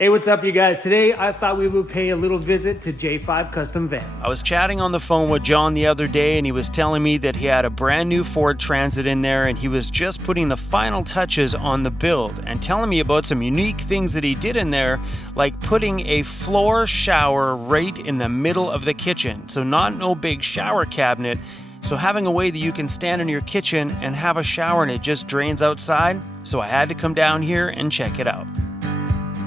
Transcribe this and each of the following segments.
Hey, what's up, you guys? Today, I thought we would pay a little visit to J5 Custom Vans. I was chatting on the phone with John the other day, and he was telling me that he had a brand new Ford Transit in there, and he was just putting the final touches on the build, and telling me about some unique things that he did in there, like putting a floor shower right in the middle of the kitchen. So not no big shower cabinet, so having a way that you can stand in your kitchen and have a shower and it just drains outside. So I had to come down here and check it out.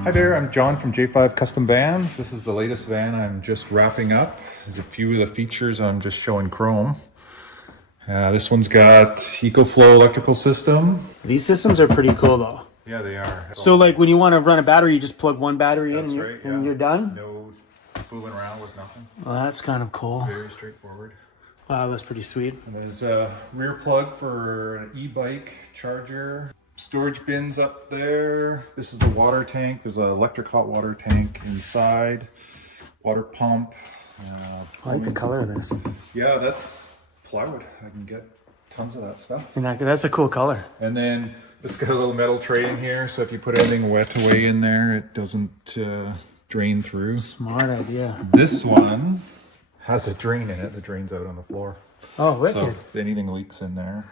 Hi there, I'm John from J5 Custom Vans. This is the latest van I'm just wrapping up. There's a few of the features I'm just showing chrome. This one's got EcoFlow electrical system. These systems are pretty cool, though. Yeah, they are. So, like, when you want to run a battery, you just plug one battery That's in right, and you're done? No fooling around with nothing. Well, that's kind of cool. Very straightforward. Wow, that's pretty sweet. And there's a rear plug for an e-bike charger. Storage bins up there. This is the water tank. There's an electric hot water tank inside. Water pump. I like the color of this. Yeah, that's plywood. I can get tons of that stuff. And that's a cool color. And then it's got a little metal tray in here, so if you put anything wet away in there, it doesn't drain through. Smart idea. This one has a drain in it that drains out on the floor. Oh, wicked. So if anything leaks in there,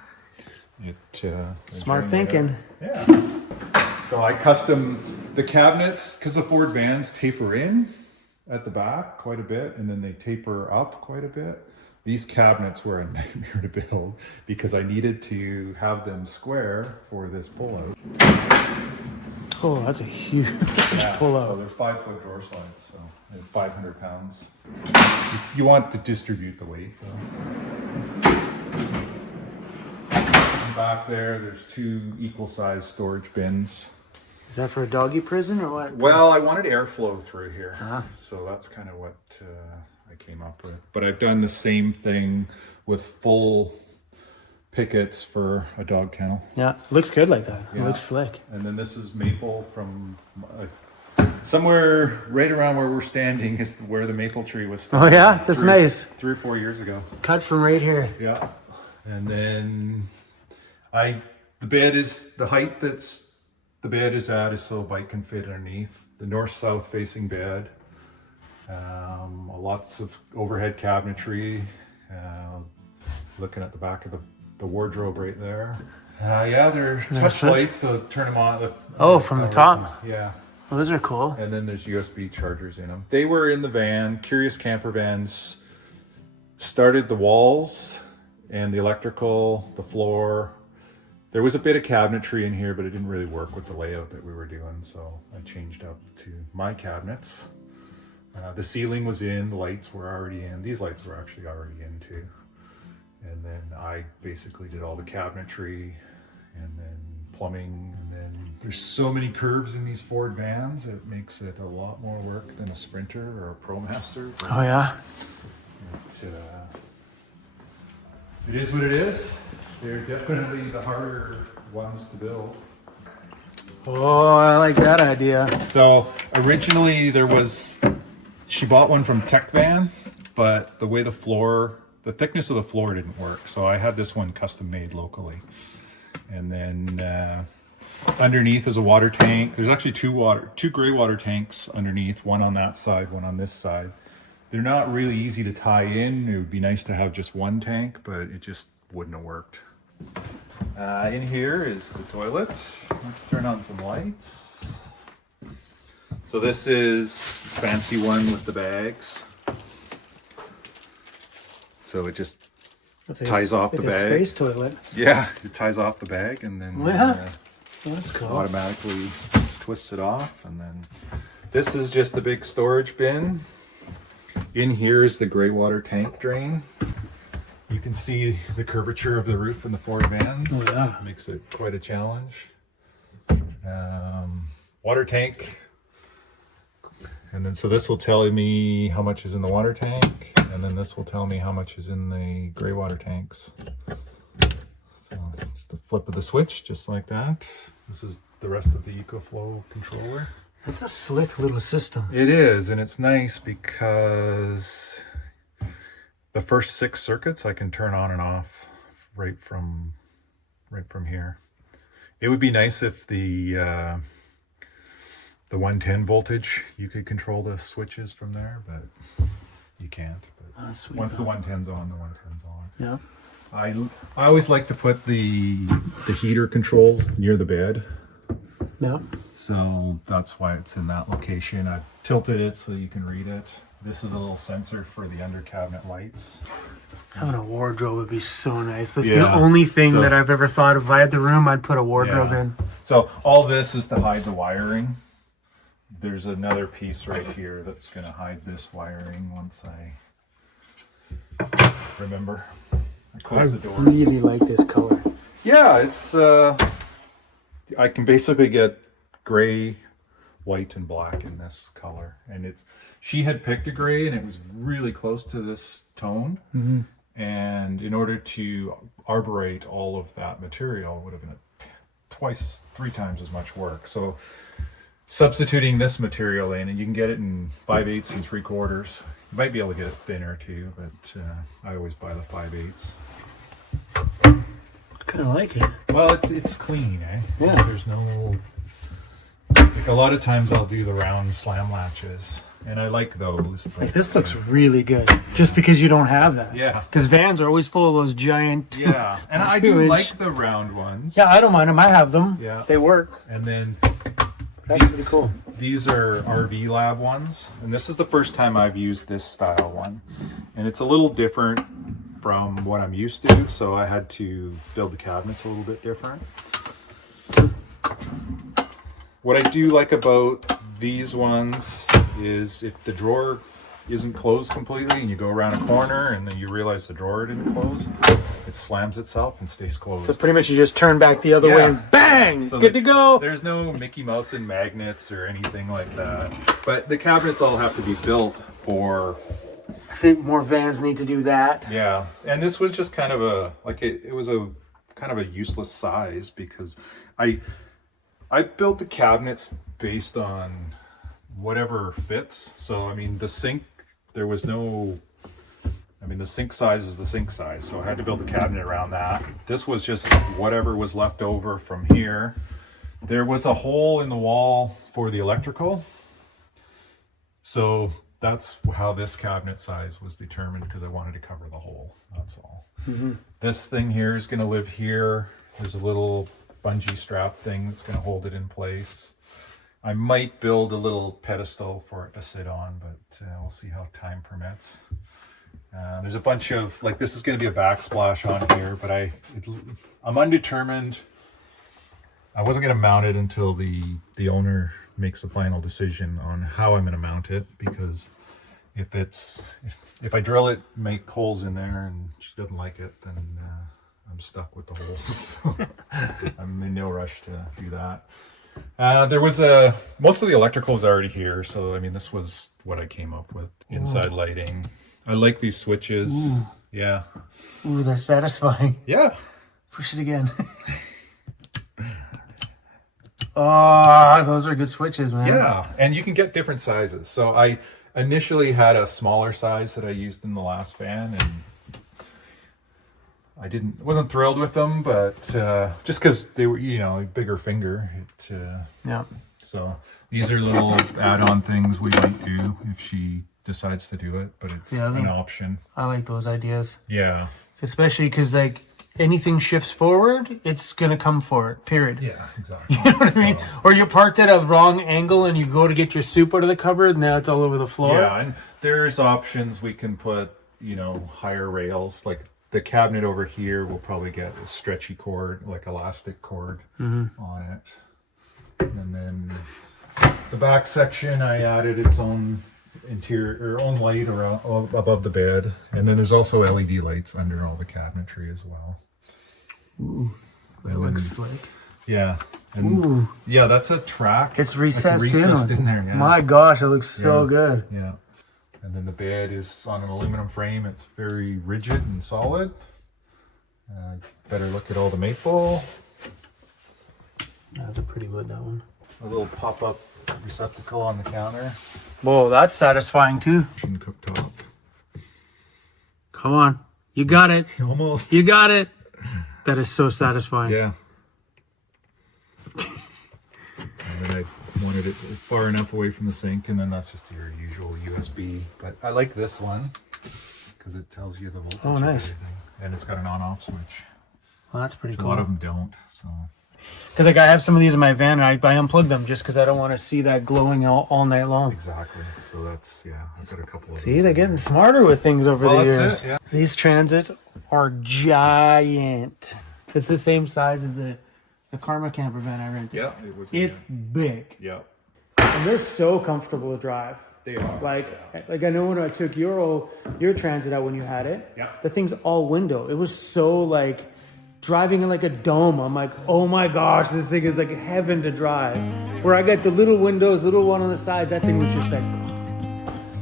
Smart thinking. Yeah. So I custom the cabinets because the Ford Vans taper in at the back quite a bit, and then they taper up quite a bit. These cabinets were a nightmare to build because I needed to have them square for this pullout. Oh, that's a huge pullout. So they're 5-foot drawer slides, so they're 500 pounds. You want to distribute the weight, though. Back there's two equal-sized storage bins. Is that for a doggy prison or what? Well, I wanted airflow through here, so that's kind of what I came up with. But I've done the same thing with full pickets for a dog kennel. Yeah, looks good like that. Yeah. It looks slick. And then this is maple from somewhere right around where we're standing is where the maple tree was standing. Oh yeah, that's nice. 3 or 4 years ago. Cut from right here. Yeah, and then the bed is the height that's the bed is at is so a bike can fit underneath. The north-south facing bed. Lots of overhead cabinetry. Looking at the back of the wardrobe right there. Yeah, they're touch lights, so turn them on. From the top? Yeah. Well, those are cool. And then there's USB chargers in them. They were in the van. Curious Camper Vans started the walls and the electrical, the floor. There was a bit of cabinetry in here, but it didn't really work with the layout that we were doing, so I changed up to my cabinets. The ceiling was in, the lights were already in. These lights were actually already in too. And then I basically did all the cabinetry and then plumbing. And then there's so many curves in these Ford Vans, it makes it a lot more work than a Sprinter or a ProMaster. Oh yeah? It is what it is. They're definitely the harder ones to build. Oh, I like that idea. So originally she bought one from Tech Van, but the way the thickness of the floor didn't work. So I had this one custom made locally. And then underneath is a water tank. There's actually two gray water tanks underneath, one on that side, one on this side. They're not really easy to tie in. It would be nice to have just one tank, but it just wouldn't have worked. In here is the toilet. Let's turn on some lights. So this is the fancy one with the bags. So it just ties off the bag. A space toilet. Yeah, it ties off the bag and then Well, that's cool. automatically twists it off. And then this is just a big storage bin. In here is the gray water tank drain. You can see the curvature of the roof in the Ford Vans. Oh, yeah. Makes it quite a challenge. Water tank. And then so this will tell me how much is in the water tank. And then this will tell me how much is in the gray water tanks. So just the flip of the switch, just like that. This is the rest of the EcoFlow controller. That's a slick little system. It is, and it's nice because the first 6 circuits I can turn on and off right from here. It would be nice if the the 110 voltage. You could control the switches from there, but you can't. But Sweet. once the 110's on, the 110's on. Yeah. I always like to put the heater controls near the bed. Yeah. So that's why it's in that location. I've tilted it so you can read it. This is a little sensor for the under cabinet lights. Having a wardrobe would be so nice. That's the Yeah. only thing So- that I've ever thought of. If I had the room, I'd put a wardrobe Yeah. in. So all this is to hide the wiring. There's another piece right here that's going to hide this wiring once I remember. I close the door. Really like this color. Yeah, it's I can basically get gray, white, and black in this color. And she had picked a gray and it was really close to this tone. Mm-hmm. And in order to arborate all of that material would have been twice, 3 times as much work. So substituting this material in, and you can get it in 5/8 and 3/4. You might be able to get it thinner too, but I always buy the 5/8. I kind of like it. Well, it's clean, eh? Yeah. There's no, like a lot of times I'll do the round slam latches, and I like those. But, Like this looks really good, just because you don't have that. Yeah. Because vans are always full of those giant. Yeah, and I do 2-inch. like the round ones. Yeah, I don't mind them. I have them. Yeah. They work. And then That's pretty cool. These are RV Lab ones, and this is the first time I've used this style one, and it's a little different from what I'm used to, so I had to build the cabinets a little bit different. What I do like about these ones is if the drawer isn't closed completely and you go around a corner and then you realize the drawer didn't close, it slams itself and stays closed. So pretty much you just turn back the other way Yeah. and bang, So good to go. There's no Mickey Mouse and magnets or anything like that. But the cabinets all have to be built for, I think more vans need to do that. yeah. And this was just kind of a, like it was a kind of a useless size because I built the cabinets based on whatever fits. So, I mean, the sink, there was no, I mean, the sink size is the sink size. So I had to build the cabinet around that. This was just whatever was left over from here. There was a hole in the wall for the electrical. So that's how this cabinet size was determined because I wanted to cover the hole. That's all. Mm-hmm. This thing here is going to live here. There's a little bungee strap thing that's going to hold it in place. I might build a little pedestal for it to sit on, but we'll see how time permits. There's a bunch of, like, this is going to be a backsplash on here, but I'm undetermined. I wasn't going to mount it until the owner makes the final decision on how I'm going to mount it, because if I drill it, make holes in there, and she doesn't like it, then I'm stuck with the holes. So I'm in no rush to do that. There was most of the electrical was already here, so I mean this was what I came up with. Inside lighting. I like these switches. Ooh. Yeah. Ooh, that's satisfying. Yeah. Push it again. Oh, those are good switches, man. Yeah, and you can get different sizes. So I initially had a smaller size that I used in the last van, and wasn't thrilled with them, but just because they were, a bigger finger. Yeah. So these are little add-on things we might do if she decides to do it, but it's an option. I like those ideas. Yeah. Especially because, like, anything shifts forward, it's going to come forward, period. Yeah, exactly. You know what I mean? Or you parked at a wrong angle and you go to get your soup out of the cupboard and now it's all over the floor. Yeah, and there's options. We can put, higher rails. Like the cabinet over here will probably get a stretchy cord, like elastic cord on it. And then the back section, I added its own interior or own light around above the bed. And then there's also LED lights under all the cabinetry as well. Ooh, that looks slick. Yeah. And Ooh. Yeah, that's a track. It's recessed, in there. Yeah. My gosh, it looks so good. Yeah. And then the bed is on an aluminum frame. It's very rigid and solid. Better look at all the maple. That's a pretty wood, that one. A little pop-up receptacle on the counter. Whoa, that's satisfying too. Cooktop. Come on. You got it. Almost. You got it. That is so satisfying. Yeah. And then I wanted it far enough away from the sink, and then that's just your usual USB. But I like this one because it tells you the voltage. Oh, nice. Of everything. And it's got an on-off switch. Well, that's pretty So cool. a lot of them don't. So. Because like I have some of these in my van, and I unplug them just because I don't want to see that glowing all night long. Exactly. So that's, yeah, I've got a couple of See, those. they're getting smarter with things over the years. That's it, yeah. These transits are giant. It's the same size as the Karma camper van I rented. Yeah, it would be. It's big. Yeah, And they're so comfortable to drive. they are. Like I know when I took your transit out when you had it, Yeah. the thing's all window. It was so like driving in like a dome. I'm like, oh my gosh, this thing is like heaven to drive. Where I got the little windows, little one on the sides, that thing was just like,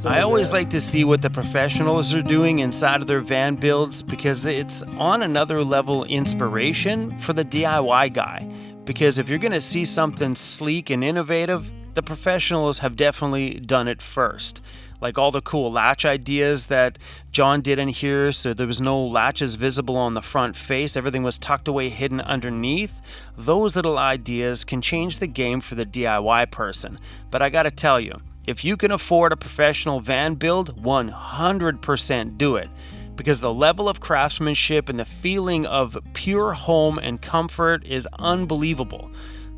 so I always good. like to see what the professionals are doing inside of their van builds because it's on another level inspiration for the DIY guy. Because if you're going to see something sleek and innovative, the professionals have definitely done it first. Like all the cool latch ideas that John did in here, so there was no latches visible on the front face, everything was tucked away hidden underneath. Those little ideas can change the game for the DIY person. But I gotta tell you, if you can afford a professional van build, 100% do it. Because the level of craftsmanship and the feeling of pure home and comfort is unbelievable.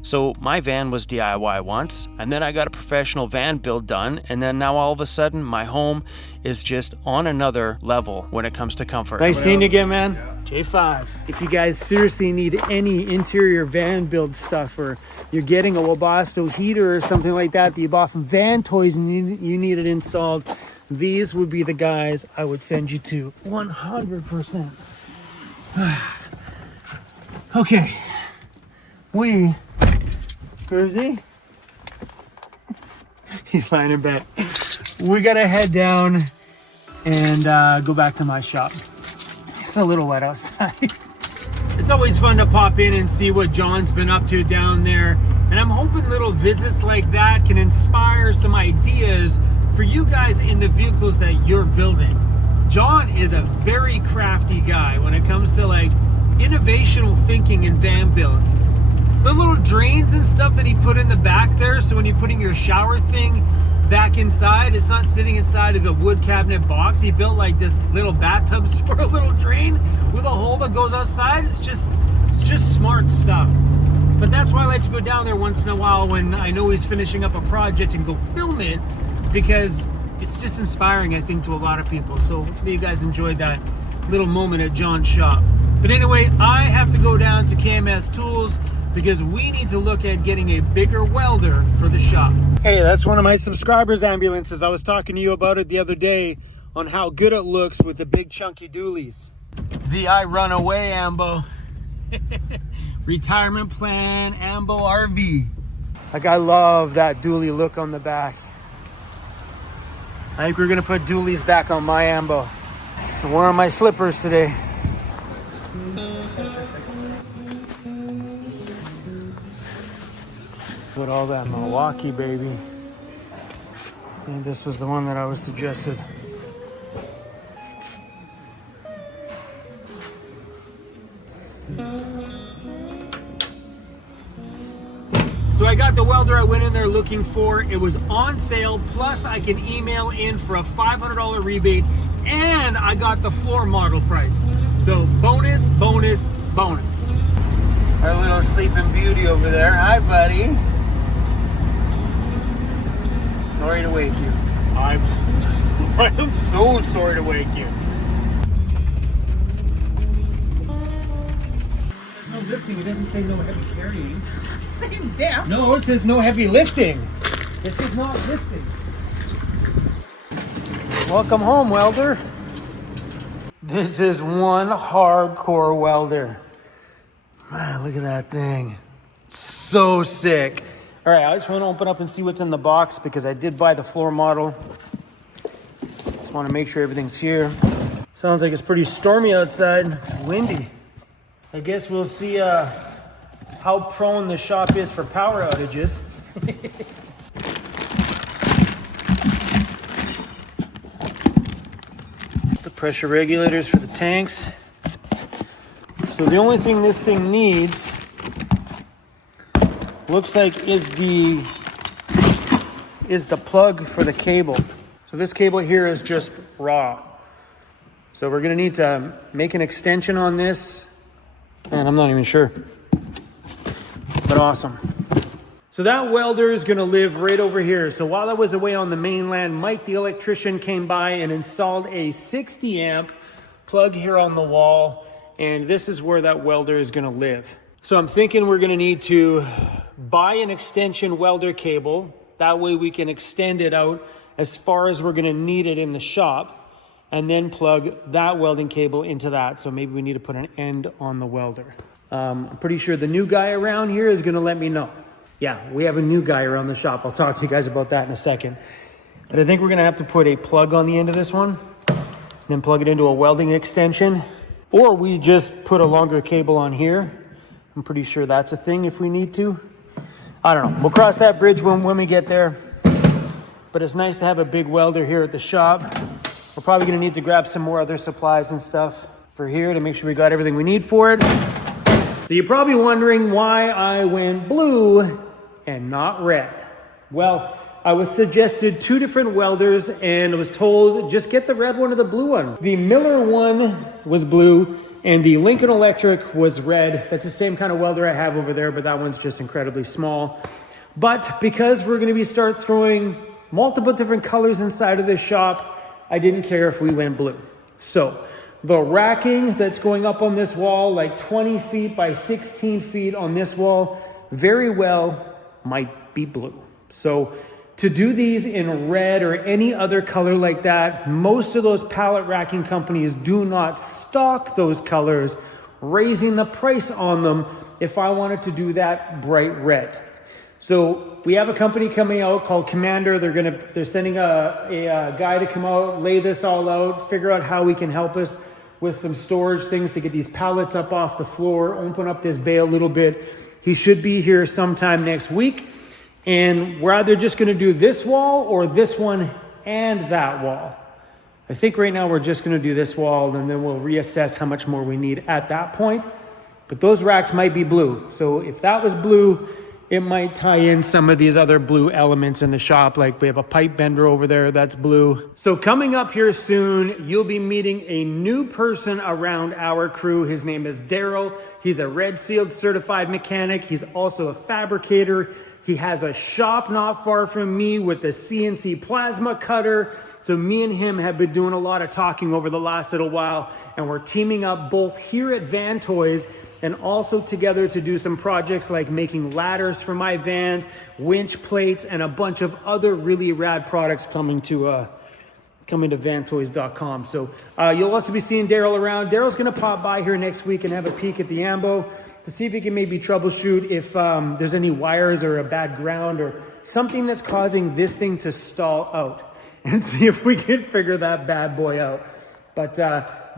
So my van was DIY once, and then I got a professional van build done, and then now all of a sudden my home is just on another level when it comes to comfort. Nice seeing you again, man. J5. If you guys seriously need any interior van build stuff, or you're getting a Webasto heater or something like that you bought from Van Toys and you need it installed, these would be the guys I would send you to 100%. Okay. Where's he? He's lying in bed. We gotta head down and go back to my shop. It's a little wet outside. It's always fun to pop in and see what John's been up to down there. And I'm hoping little visits like that can inspire some ideas for you guys in the vehicles that you're building. John is a very crafty guy when it comes to like innovational thinking in van builds. The little drains and stuff that he put in the back there, so when you're putting your shower thing back inside, it's not sitting inside of the wood cabinet box. He built like this little bathtub sort of little drain with a hole that goes outside. It's just smart stuff. But that's why I like to go down there once in a while when I know he's finishing up a project and go film it, because it's just inspiring, I think, to a lot of people. So hopefully you guys enjoyed that little moment at John's shop. But anyway, I have to go down to KMS Tools because we need to look at getting a bigger welder for the shop. Hey, that's one of my subscribers' ambulances. I was talking to you about it the other day on how good it looks with the big chunky dualies. The I Run Away Ambo. Retirement plan Ambo RV. Like, I love that dually look on the back. I think we're gonna put dualies back on my Ambo. I'm wearing my slippers today. With all that Milwaukee, baby. And this was the one that I was suggested. So I got the welder I went in there looking for. It was on sale, plus I can email in for a $500 rebate, and I got the floor model price. So bonus, bonus, bonus. Our little sleeping beauty over there. Hi, buddy. Sorry to wake you. I'm so sorry to wake you. No lifting. It doesn't say no heavy carrying. Same depth. No, it says no heavy lifting. This is not lifting. Welcome home, welder. This is one hardcore welder. Man, look at that thing. So sick. All right, I just want to open up and see what's in the box because I did buy the floor model. Just want to make sure everything's here. Sounds like it's pretty stormy outside, windy. I guess we'll see how prone the shop is for power outages. The pressure regulators for the tanks. So the only thing this thing needs looks like is the is the plug for the cable. So this cable here is just raw. So we're gonna need to make an extension on this, and I'm not even sure, but awesome. So that welder is gonna live right over here. So while I was away on the mainland, Mike, the electrician, came by and installed a 60 amp plug here on the wall, and this is where that welder is gonna live. So I'm thinking we're gonna need to buy an extension welder cable. That way we can extend it out as far as we're gonna need it in the shop, and then plug that welding cable into that. So maybe we need to put an end on the welder. I'm pretty sure the new guy around here is gonna let me know. Yeah, we have a new guy around the shop. I'll talk to you guys about that in a second. But I think we're gonna have to put a plug on the end of this one, then plug it into a welding extension, or we just put a longer cable on here. I'm pretty sure that's a thing if we need to. I don't know. We'll cross that bridge when we get there. But it's nice to have a big welder here at the shop. We're probably gonna need to grab some more other supplies and stuff for here to make sure we got everything we need for it. So you're probably wondering why I went blue and not red. Well, I was suggested 2 different welders and I was told just get the red one or the blue one. The Miller one was blue and the Lincoln Electric was red. That's the same kind of welder I have over there, but that one's just incredibly small. But because we're gonna start throwing multiple different colors inside of this shop, I didn't care if we went blue. So the racking that's going up on this wall, like 20 feet by 16 feet on this wall, very well might be blue. So to do these in red or any other color like that, most of those pallet racking companies do not stock those colors, raising the price on them if I wanted to do that bright red. So we have a company coming out called Commander. They're sending a guy to come out, lay this all out, figure out how we can help us with some storage things to get these pallets up off the floor, open up this bay a little bit. He should be here sometime next week. And we're either just gonna do this wall or this one and that wall. I think right now we're just gonna do this wall and then we'll reassess how much more we need at that point. But those racks might be blue. So if that was blue, it might tie in some of these other blue elements in the shop. Like we have a pipe bender over there that's blue. So coming up here soon, you'll be meeting a new person around our crew. His name is Daryl. He's a Red Sealed certified mechanic. He's also a fabricator. He has a shop not far from me with a CNC plasma cutter. So me and him have been doing a lot of talking over the last little while, and we're teaming up both here at Van Toys and also together to do some projects like making ladders for my vans, winch plates, and a bunch of other really rad products coming to vantoys.com. So you'll also be seeing Daryl around. Daryl's gonna pop by here next week and have a peek at the ambo to see if he can maybe troubleshoot if there's any wires or a bad ground or something that's causing this thing to stall out, and see if we can figure that bad boy out. But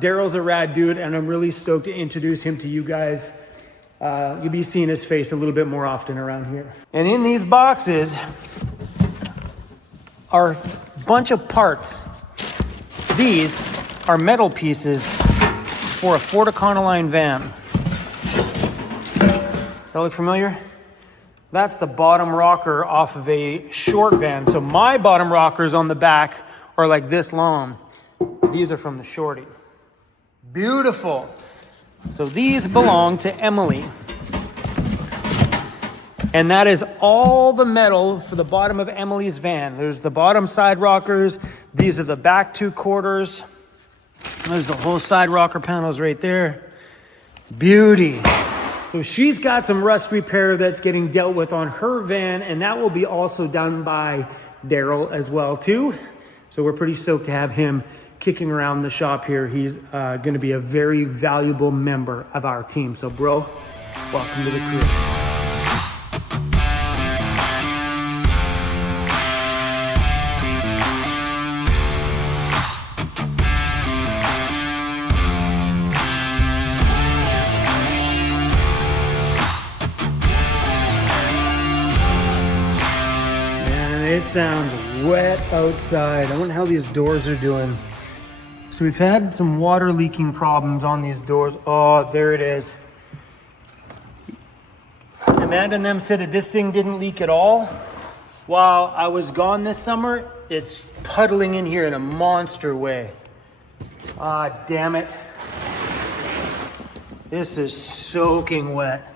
Daryl's a rad dude, and I'm really stoked to introduce him to you guys. You'll be seeing his face a little bit more often around here. And in these boxes are a bunch of parts. These are metal pieces for a Ford Econoline van. Does that look familiar? That's the bottom rocker off of a short van. So my bottom rockers on the back are like this long. These are from the shorty. Beautiful. So these belong to Emily. And that is all the metal for the bottom of Emily's van. There's the bottom side rockers. These are the back 2 quarters. There's the whole side rocker panels right there. Beauty. So she's got some rust repair that's getting dealt with on her van, and that will be also done by Daryl as well too. So we're pretty stoked to have him kicking around the shop here. He's going to be a very valuable member of our team. So bro, welcome to the crew. It sounds wet outside. I wonder how these doors are doing. So we've had some water leaking problems on these doors. Oh, there it is. Amanda and them said that this thing didn't leak at all. While I was gone this summer, it's puddling in here in a monster way. Ah, damn it. This is soaking wet.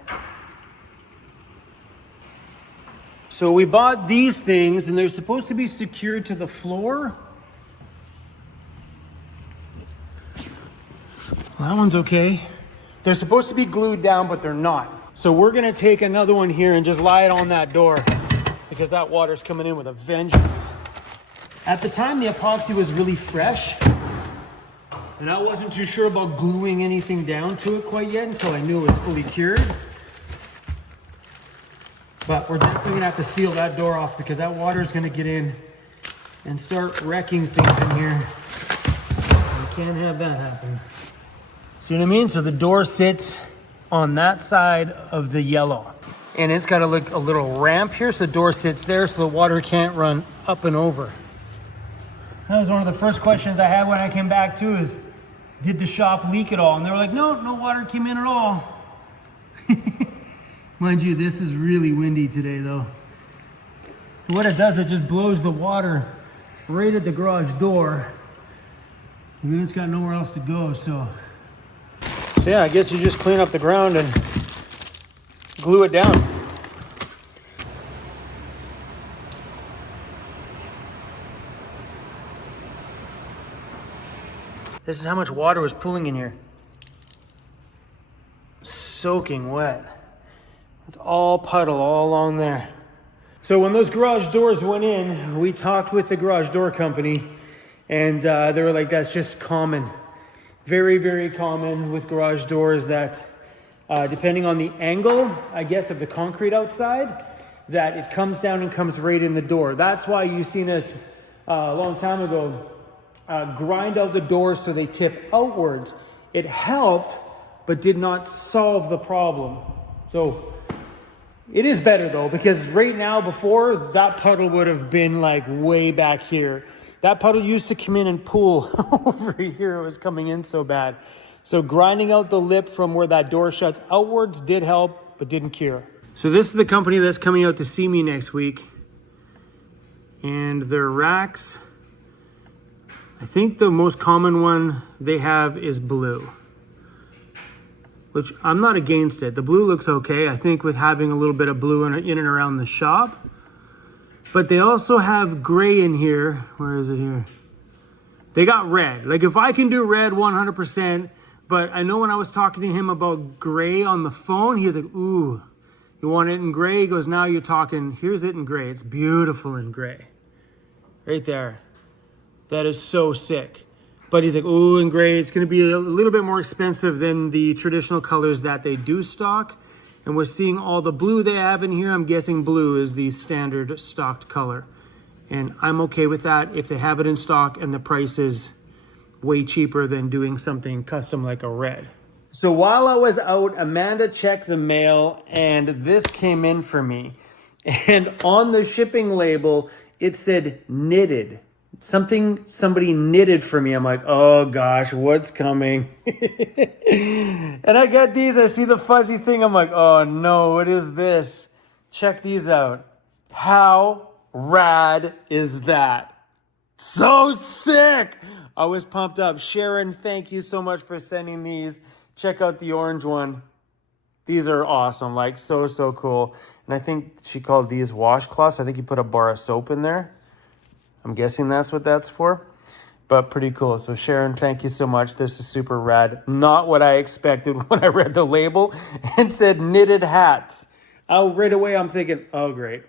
So we bought these things and they're supposed to be secured to the floor. Well, that one's okay. They're supposed to be glued down, but they're not. So we're gonna take another one here and just lie it on that door because that water's coming in with a vengeance. At the time, the epoxy was really fresh and I wasn't too sure about gluing anything down to it quite yet until I knew it was fully cured. But we're definitely gonna have to seal that door off because that water is gonna get in and start wrecking things in here. We can't have that happen. See what I mean? So the door sits on that side of the yellow. And it's got a little ramp here, so the door sits there so the water can't run up and over. That was one of the first questions I had when I came back too is, did the shop leak at all? And they were like, no, no water came in at all. Mind you, this is really windy today though. What it does, it just blows the water right at the garage door. And then it's got nowhere else to go, so yeah, I guess you just clean up the ground and glue it down. This is how much water was pooling in here. Soaking wet. It's all puddle all along there. So when those garage doors went in, we talked with the garage door company and they were like, that's just common. Very, very common with garage doors that depending on the angle, I guess, of the concrete outside, that it comes down and comes right in the door. That's why you've seen us a long time ago grind out the doors so they tip outwards. It helped, but did not solve the problem. So it is better though, because right now before, that puddle would have been like way back here. That puddle used to come in and pool over here. It was coming in so bad. So grinding out the lip from where that door shuts outwards did help, but didn't cure. So this is the company that's coming out to see me next week. And their racks, I think the most common one they have is blue, which I'm not against it. The blue looks okay. I think with having a little bit of blue in and around the shop. But they also have gray in here. Where is it here? They got red. Like if I can do red 100%, but I know when I was talking to him about gray on the phone, he was like, ooh, you want it in gray? He goes, now you're talking, here's it in gray. It's beautiful in gray. Right there. That is so sick. But he's like, ooh, in gray, it's gonna be a little bit more expensive than the traditional colors that they do stock. And we're seeing all the blue they have in here. I'm guessing blue is the standard stocked color. And I'm okay with that if they have it in stock and the price is way cheaper than doing something custom like a red. So while I was out, Amanda checked the mail and this came in for me. And on the shipping label, it said knitted. Somebody knitted for me. I'm like, oh gosh, what's coming? And I got these, I see the fuzzy thing. I'm like, oh no, what is this? Check these out. How rad is that? So sick. I was pumped up. Sharon, thank you so much for sending these. Check out the orange one. These are awesome, like so cool. And I think she called these washcloths. I think you put a bar of soap in there. I'm guessing that's what that's for, but pretty cool. So Sharon, thank you so much. This is super rad. Not what I expected when I read the label and said knitted hats. Right away I'm thinking, oh great.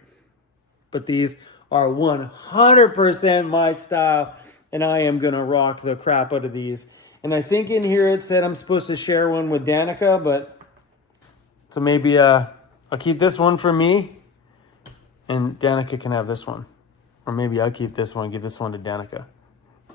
But these are 100% my style and I am gonna rock the crap out of these. And I think in here it said I'm supposed to share one with Danica, but so maybe I'll keep this one for me and Danica can have this one. Or maybe I'll keep this one, give this one to Danica.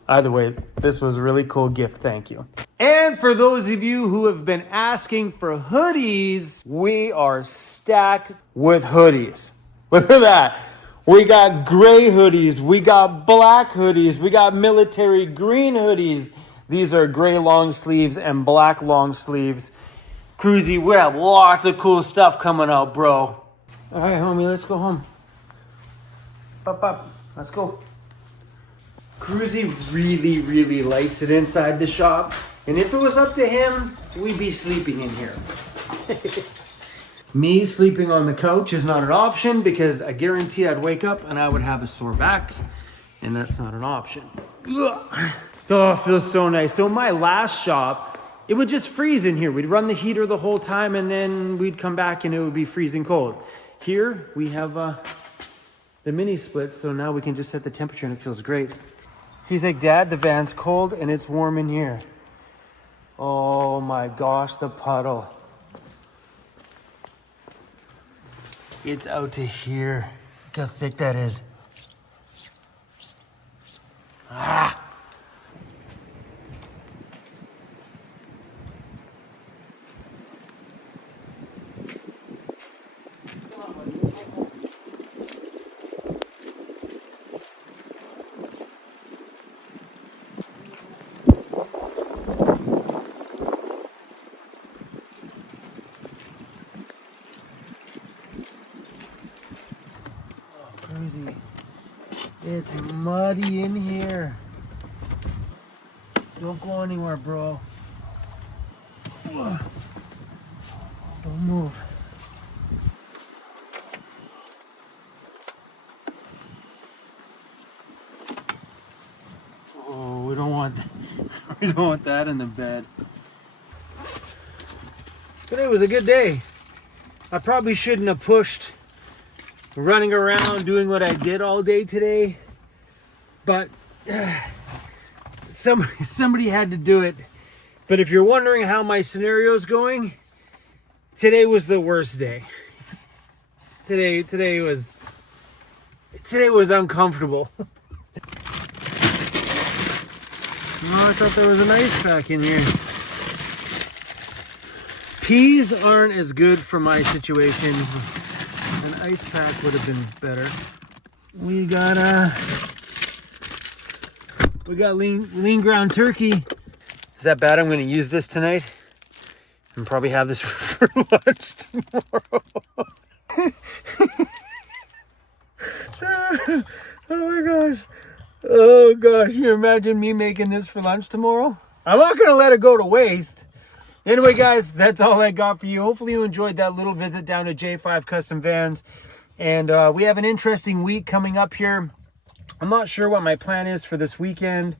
Either way, this was a really cool gift. Thank you. And for those of you who have been asking for hoodies, we are stacked with hoodies. Look at that. We got gray hoodies. We got black hoodies. We got military green hoodies. These are gray long sleeves and black long sleeves. Cruzy, we have lots of cool stuff coming out, bro. All right, homie, let's go home. Up. Let's go. Cruzy really likes it inside the shop. And if it was up to him, we'd be sleeping in here. Me sleeping on the couch is not an option because I guarantee I'd wake up and I would have a sore back. And that's not an option. Ugh. Oh, it feels so nice. So my last shop, it would just freeze in here. We'd run the heater the whole time and then we'd come back and it would be freezing cold. Here we have the mini split, so now we can just set the temperature and it feels great. He's like, Dad, the van's cold and it's warm in here. Oh my gosh, the puddle. It's out to here. Look how thick that is. Ah! Crazy. It's muddy in here. Don't go anywhere, bro. Don't move. Oh, we don't want that in the bed. Today was a good day. I probably shouldn't have pushed running around doing what I did all day today, but somebody had to do it. But if you're wondering how my scenario is going, today was the worst day. Today was uncomfortable. Oh, I thought there was an ice pack in here. Peas aren't as good for my situation. An ice pack would have been better. We got lean ground turkey. Is that bad? I'm going to use this tonight and probably have this for lunch tomorrow. Oh gosh, you imagine me making this for lunch tomorrow? I'm not going to let it go to waste. Anyway, guys, that's all I got for you. Hopefully you enjoyed that little visit down to J5 Custom Vans. And we have an interesting week coming up here. I'm not sure what my plan is for this weekend.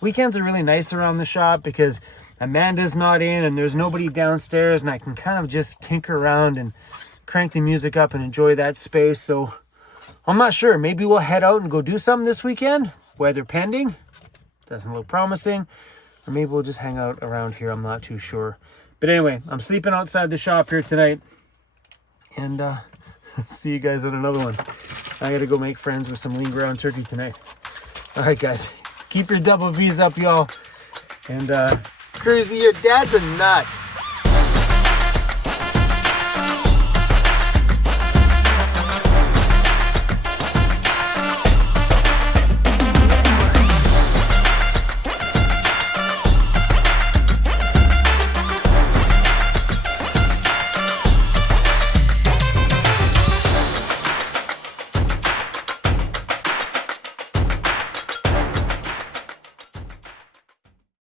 Weekends are really nice around the shop because Amanda's not in and there's nobody downstairs and I can kind of just tinker around and crank the music up and enjoy that space. So I'm not sure. Maybe we'll head out and go do something this weekend. Weather pending. Doesn't look promising. Or maybe we'll just hang out around here. I'm not too sure. But anyway, I'm sleeping outside the shop here tonight. And see you guys on another one. I got to go make friends with some lean ground turkey tonight. All right, guys. Keep your double V's up, y'all. And Cruzy, your dad's a nut.